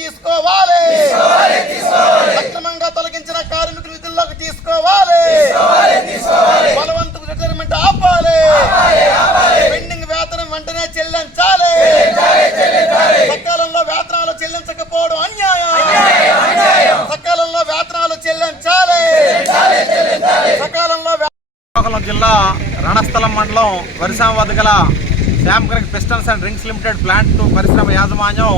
తీసుకోవాలి. అక్రమంగా తొలగించిన కార్మికులు విధుల్లోకి తీసుకోవాలి. బలవంతపు రిటైర్మెంట్ ఆపాలి. పెండింగ్ వేతనం వెంటనే చెల్లించాలి. సకాలంలో వేతనాలు చెల్లించకపోవడం అన్యాయం. సకాలంలో వేతనాలు చెల్లించాలి. సకాలంలో జిల్లా రణస్థలం మండలం వరిసాం వద్ద గల Shankar pistons and rings limited plant పరిశ్రమ యాజమాన్యం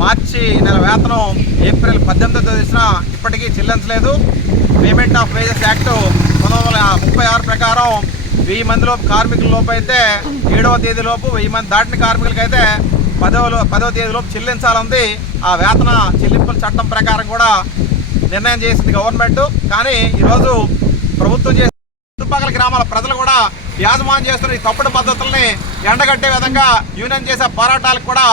మార్చి నెల వేతనం ఏప్రిల్ 18వ తేదీన ఇప్పటికీ చెల్లించలేదు. పేమెంట్ ఆఫ్ వేజెస్ యాక్ట్ 1936 ప్రకారం 1000 మందిలోపు కార్మికుల లోపు అయితే 7వ తేదీలోపు, 1000 మంది దాటిన కార్మికులకైతే 10వ తేదీలోపు చెల్లించాలంది. ఆ వేతన చెల్లింపుల చట్టం ప్రకారం కూడా నిర్ణయం చేసింది గవర్నమెంట్. కానీ ఈరోజు ప్రభుత్వం చేసిన చుట్టుపక్కల గ్రామాల ప్రజలు కూడా యాజమాన్యం చేస్తున్న ఈ తప్పుడు పద్ధతుల్ని ఎండగట్టే విధంగా యూనియన్ చేసే పోరాటాలకు కూడా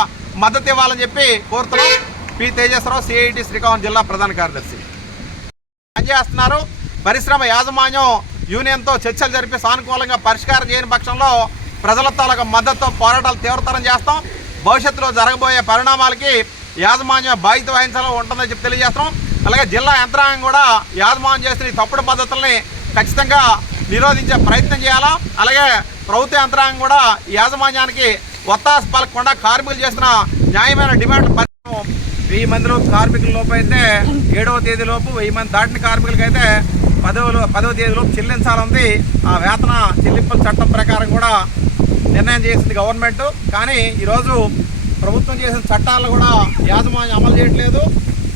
మద్దతు ఇవ్వాలని చెప్పి కోరుతున్నాం. పి తేజస్వరరావు, సిఐటి శ్రీకాకుళం జిల్లా ప్రధాన కార్యదర్శి. పనిచేస్తున్నారు. పరిశ్రమ యాజమాన్యం యూనియన్తో చర్చలు జరిపి సానుకూలంగా పరిష్కారం చేయని పక్షంలో ప్రజల తాలూకా మద్దతుతో పోరాటాలు తీవ్రతరం చేస్తాం. భవిష్యత్తులో జరగబోయే పరిణామాలకి యాజమాన్యం బాధ్యత వహించాలని ఉంటుందని చెప్పి తెలియజేస్తాం. అలాగే జిల్లా యంత్రాంగం కూడా యాజమాన్యం చేస్తున్న ఈ తప్పుడు పద్ధతుల్ని ఖచ్చితంగా నిరోధించే ప్రయత్నం చేయాలా. అలాగే ప్రభుత్వ యంత్రాంగం కూడా యాజమాన్యానికి ఒత్తాస పలకకుండా కార్మికులు చేస్తున్న న్యాయమైన డిమాండ్ 1000 మందిలో కార్మికుల లోపు అయితే 7వ తేదీలోపు, 1000 మంది దాటిన కార్మికులకైతే 10వ తేదీలోపు చెల్లించాలంది. ఆ వేతన చెల్లింపుల చట్టం ప్రకారం కూడా నిర్ణయం చేసింది గవర్నమెంట్. కానీ ఈరోజు ప్రభుత్వం చేసిన చట్టాలను కూడా యాజమాన్యం అమలు చేయట్లేదు.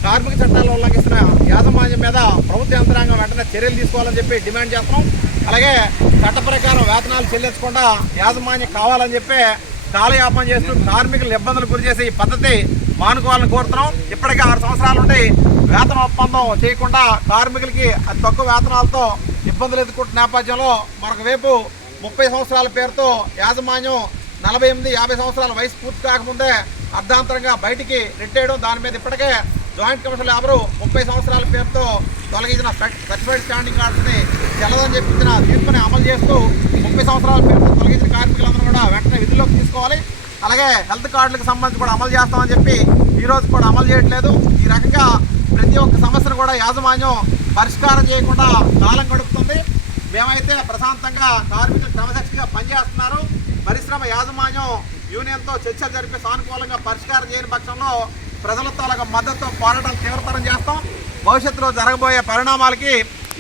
కార్మిక చట్టాలు ఉల్లంఘిస్తున్న యాజమాన్యం మీద ప్రభుత్వ యంత్రాంగం వెంటనే చర్యలు తీసుకోవాలని చెప్పి డిమాండ్ చేస్తున్నాం. అలాగే చట్ట ప్రకారం వేతనాలు చెల్లించకుండా యాజమాన్యం కావాలని చెప్పి కాలయాపన చేస్తూ కార్మికులు ఇబ్బందులు గురి చేసే ఈ పద్ధతి మానుకోవాలని కోరుతున్నాం. ఇప్పటికే 6 సంవత్సరాల నుండి వేతన ఒప్పందం చేయకుండా కార్మికులకి అతి తక్కువ వేతనాలతో ఇబ్బందులు ఎదుర్కొంటున్న నేపథ్యంలో మరొక వైపు 30 సంవత్సరాల పేరుతో యాజమాన్యం 48, 50 సంవత్సరాల వయసు పూర్తి కాకముందే అర్ధాంతరంగా బయటికి నెట్టేయడం, దాని మీద ఇప్పటికే జాయింట్ కమిషనర్ ఎవరు 30 సంవత్సరాల పేరుతో తొలగించిన సర్టిఫైడ్ స్టాండింగ్ ఆర్డర్స్ని చెల్లదని చెప్పించిన తీర్పుని అమలు చేస్తూ 30 సంవత్సరాల పేరుతో తొలగించిన కార్మికులందరూ కూడా వెంటనే విధుల్లోకి తీసుకోవాలి. అలాగే హెల్త్ కార్డులకు సంబంధించి కూడా అమలు చేస్తామని చెప్పి ఈరోజు కూడా అమలు చేయట్లేదు. ఈ రకంగా ప్రతి ఒక్క సమస్యను కూడా యాజమాన్యం పరిష్కారం చేయకుండా కాలం గడుపుతుంది. మేమైతే ప్రశాంతంగా కార్మికులు క్రమశిక్షణగా పనిచేస్తున్నారు. పరిశ్రమ యాజమాన్యం యూనియన్తో చర్చలు జరిపి సానుకూలంగా పరిష్కారం చేయని పక్షంలో ప్రజల తాలూకా మద్దతుతో పోరాటాలు తీవ్రతరం చేస్తాం. భవిష్యత్తులో జరగబోయే పరిణామాలకి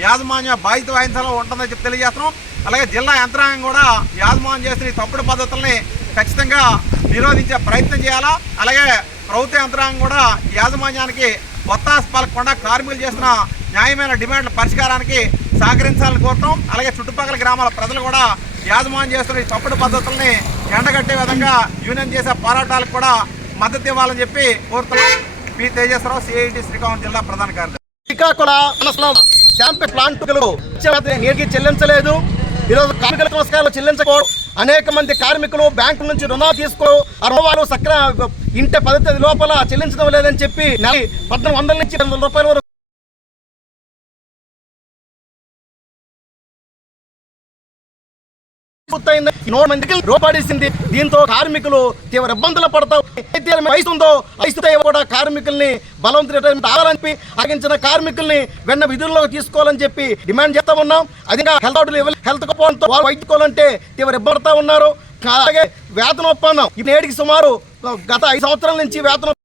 యాజమాన్యం బాధ్యత వహించాలో ఉంటుందని చెప్పి తెలియజేస్తున్నాం. అలాగే జిల్లా యంత్రాంగం కూడా యాజమాన్యం చేసిన ఈ తప్పుడు పద్ధతుల్ని ఖచ్చితంగా నిరోధించే ప్రయత్నం చేయాలా. అలాగే ప్రభుత్వ యంత్రాంగం కూడా యాజమాన్యానికి ఒత్తాస పలకకుండా కార్మికులు చేస్తున్న న్యాయమైన డిమాండ్ల పరిష్కారానికి సహకరించాలని కోరుతాం. అలాగే చుట్టుపక్కల గ్రామాల ప్రజలు కూడా యాజమాన్యం చేస్తున్న ఈ తప్పుడు పద్ధతుల్ని ఎండగట్టే విధంగా యూనియన్ చేసే పోరాటాలకు కూడా మద్దతు ఇవ్వాలని చెప్పి కోరుతున్నాం. పి తేజస్వరరావు, సిఐటి శ్రీకాకుళం జిల్లా ప్రధాన కార్యదర్శి. శ్రీకాకుళం శాంపే ప్లాంట్ నేటికి చెల్లించలేదు. ఈరోజు కార్మికుల పురస్కారాలు చెల్లించకపోవడం, అనేక మంది కార్మికులు బ్యాంకుల నుంచి రుణాలు తీసుకో ఆ రుణాలు సక్రమ ఇంటి పద్ధతి లోపల చెల్లించడం లేదని చెప్పి 1400 నుంచి 200 రూపాయల వరకు మందికి రూపాడేసింది. దీంతో కార్మికులు తీవ్ర ఇబ్బందులు పడతావు. అయితే వయసుందో వయసుతో కూడా కార్మికుల్ని బలవంత రిటైర్మెంట్ ఆవాలని ఆగించిన కార్మికుల్ని వెన్న విధుల్లోకి తీసుకోవాలని చెప్పి డిమాండ్ చేస్తా ఉన్నాం. అదిగా హెల్త్ పోవడంతో వైద్యుకోవాలంటే తీవ్ర ఇబ్బంది పడతా ఉన్నారు. అలాగే వేతన ఒప్పందం నేటికి సుమారు గత 5 సంవత్సరాల నుంచి వేతన